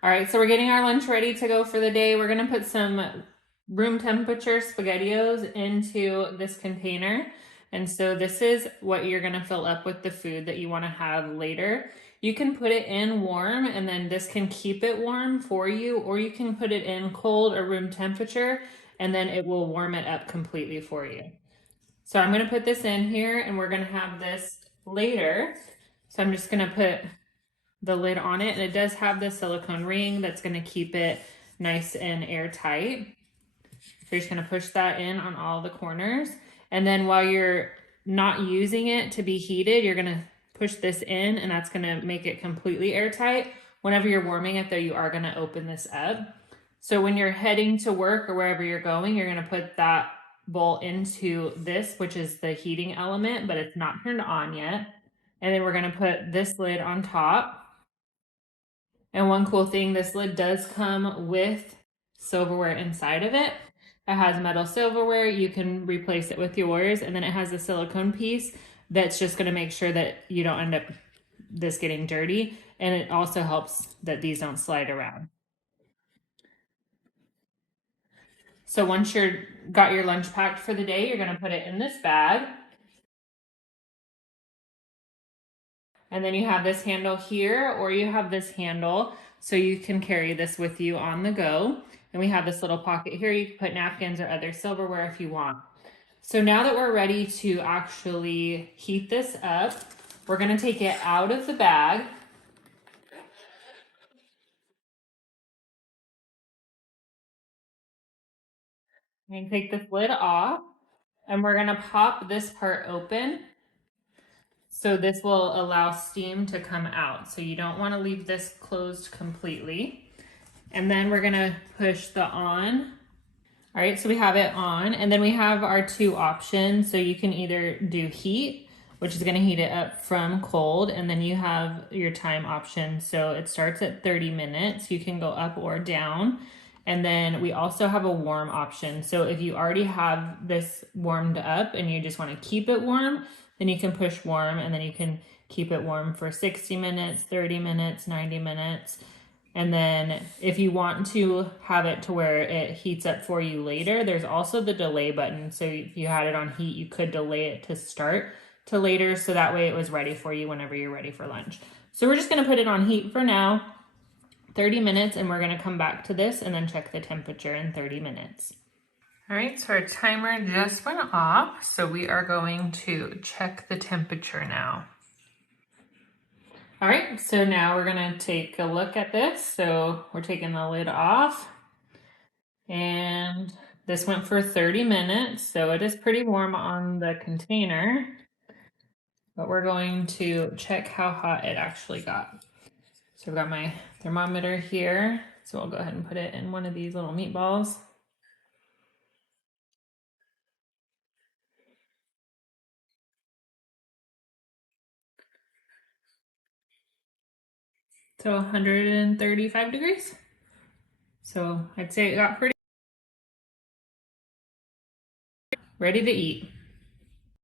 All right, so we're getting our lunch ready to go for the day. We're gonna put some room temperature SpaghettiOs into this container. And so this is what you're gonna fill up with the food that you wanna have later. You can put it in warm and then this can keep it warm for you, or you can put it in cold or room temperature and then it will warm it up completely for you. So I'm gonna put this in here and we're gonna have this later. So I'm just gonna put the lid on it, and it does have the silicone ring that's going to keep it nice and airtight. So you're just going to push that in on all the corners, and then while you're not using it to be heated, you're going to push this in, and that's going to make it completely airtight. Whenever you're warming it though, you are going to open this up. So when you're heading to work or wherever you're going, you're going to put that bowl into this, which is the heating element, but it's not turned on yet. And then we're going to put this lid on top. And one cool thing, this lid does come with silverware inside of it. It has metal silverware. You can replace it with yours. And then it has a silicone piece that's just going to make sure that you don't end up this getting dirty. And it also helps that these don't slide around. So once you're got your lunch packed for the day, you're going to put it in this bag. And then you have this handle here, or you have this handle so you can carry this with you on the go. And we have this little pocket here. You can put napkins or other silverware if you want. So now that we're ready to actually heat this up, we're going to take it out of the bag. And take this lid off, and we're going to pop this part open. So this will allow steam to come out. So you don't want to leave this closed completely. And then we're gonna push the on. All right, so we have it on, and then we have our two options. So you can either do heat, which is gonna heat it up from cold, and then you have your time option. So it starts at 30 minutes. You can go up or down. And then we also have a warm option. So if you already have this warmed up and you just wanna keep it warm, then you can push warm, and then you can keep it warm for 60 minutes, 30 minutes, 90 minutes. And then if you want to have it to where it heats up for you later, there's also the delay button. So if you had it on heat, you could delay it to start to later. So that way it was ready for you whenever you're ready for lunch. So we're just going to put it on heat for now, 30 minutes, and we're going to come back to this and then check the temperature in 30 minutes. All right, so our timer just went off. So we are going to check the temperature now. All right, so now we're gonna take a look at this. So we're taking the lid off, and this went for 30 minutes. So it is pretty warm on the container, but we're going to check how hot it actually got. So I've got my thermometer here. So I'll go ahead and put it in one of these little meatballs. So 135 degrees. So I'd say it got pretty ready to eat.